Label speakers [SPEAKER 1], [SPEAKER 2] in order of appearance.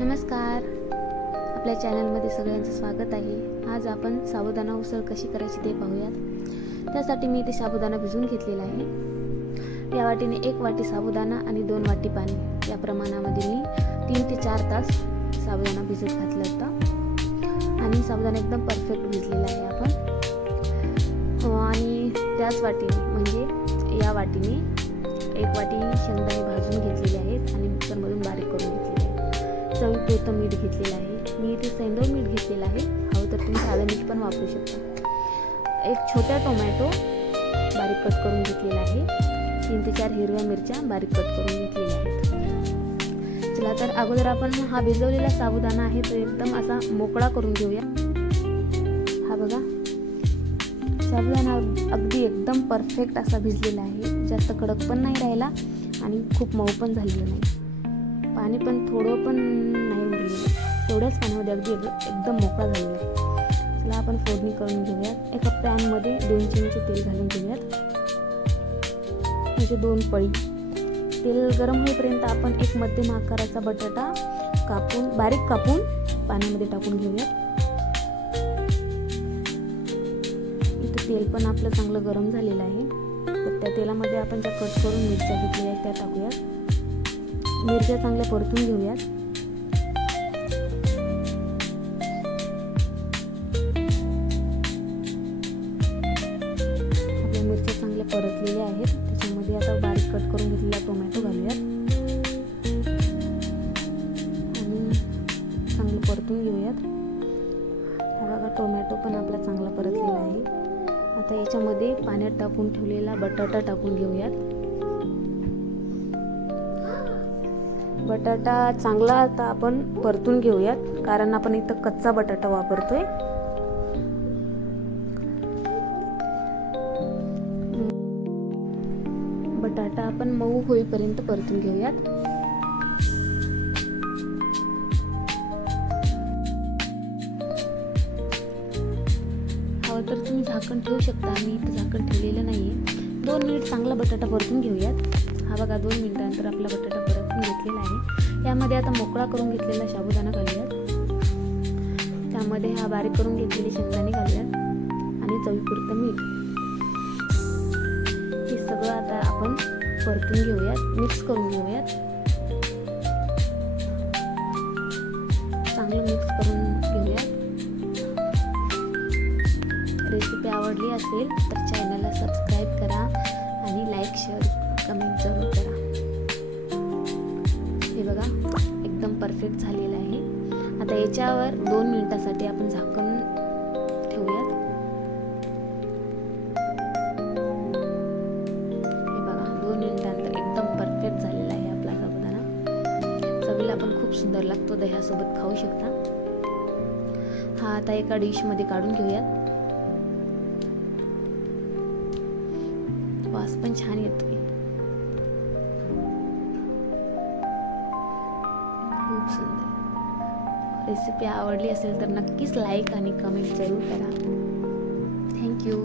[SPEAKER 1] नमस्कार. आपल्या चॅनलमध्ये सगळ्यांचं स्वागत आहे. आज आपण साबुदाणा उसळ कशी करायची ते पाहूयात. त्यासाठी मी इथे साबुदाणा भिजवून घेतलेला आहे. या वाटीने एक वाटी साबुदाणा आणि दोन वाटी पाणी. या प्रमाणामध्ये मी तीन ते चार तास साबुदाणा भिजत घातला होता. आणि साबुदाणा एकदम परफेक्ट भिजलेला आहे आपण. आणि त्याच वाटीने म्हणजे या वाटीने एक वाटी शेंगदाणे भाजून घेतली. साधं मीठ पण वापरू शकता. एक छोटा टोमॅटो बारीक कट करून घेतलेला आहे. तीन ते चार हिरव्या मिरच्या बारीक कट करून घेतलेल्या आहेत. चला तर अगोदर आपण हा भिजवलेला साबुदाणा आहे तो एकदम असा मोकळा करून घेऊया. हा बघा. साबुदाणा अगदी एकदम परफेक्ट असा भिजलेला आहे. जास्त कडक पण नाही राहिला आणि खूप मऊ पण झालेलं नाही. पाणी पण थोडं पण नाही उरलेलं. तेवढ्याच पाण्यामध्ये अगदी एकदम मोकळा झालेला आहे. चला आपण फोडणी करून घेऊयात. एका पॅनमध्ये दोन चमचे तेल घालून घेऊयात. म्हणजे दोन पळी. तेल गरम होईपर्यंत आपण एक मध्यम आकाराचा बटाटा कापून बारीक कापून पाण्यामध्ये टाकून घेऊयात. इथं तेल पण आपलं चांगलं गरम झालेलं आहे. तर त्या तेलामध्ये आपण ज्या कट करून मिरच्या घेतलेल्या आहेत त्या टाकूयात. मिरच्या चांगल्या परतून घेऊयात. परतलेले आहेत. त्याच्यामध्ये आता बारीक कट करून घेतलेला टोमॅटो घालूयात. आणि चांगलं परतून घेऊयात. हा बघा टोमॅटो पण आपला चांगला परतलेला आहे. आता याच्यामध्ये पाण्यात टाकून ठेवलेला बटाटा टाकून घेऊयात. बटाटा चांगला आता आपण परतून घेऊयात कारण आपण इथं कच्चा बटाटा वापरतोय. बटाटा आपण मऊ होईपर्यंत परतून घेऊयात. हवं तर तुम्ही झाकण ठेवू शकता. मी इथं झाकण ठेवलेलं नाहीये. दोन मिनिट चांगला बटाटा परतून घेऊयात. हा बघा दोन मिनिटानंतर आपला बटाटा परतून घेतलेला आहे. यामध्ये आता मोकळा करून घेतलेला साबुदाणा घालूयात. त्यामध्ये हा बारीक करून घेतलेले शेंगदाणे घालूयात. आणि चवीपुरतं मीठ. हे सगळं आता परतून घेऊयात मिक्स करून घेऊयात. चांगलं मिक्स करून घेऊयात. रेसिपी आवडली असेल तर चॅनलला सबस्क्राईब करा आणि लाईक शेअर कमेंट जरूर करा. हे बघा एकदम परफेक्ट झालेलं आहे. आता याच्यावर दोन मिनिटासाठी आपण झाकण खूप सुंदर लागतो दह्यासोबत खाऊ शकता. हा, आता एका डिशमध्ये काढून घेऊयात. वास पण छान येतोय खूप सुंदर. रेसिपी आवडली असेल तर नक्कीच लाईक आणि कमेंट ज़रूर करा. थँक्यू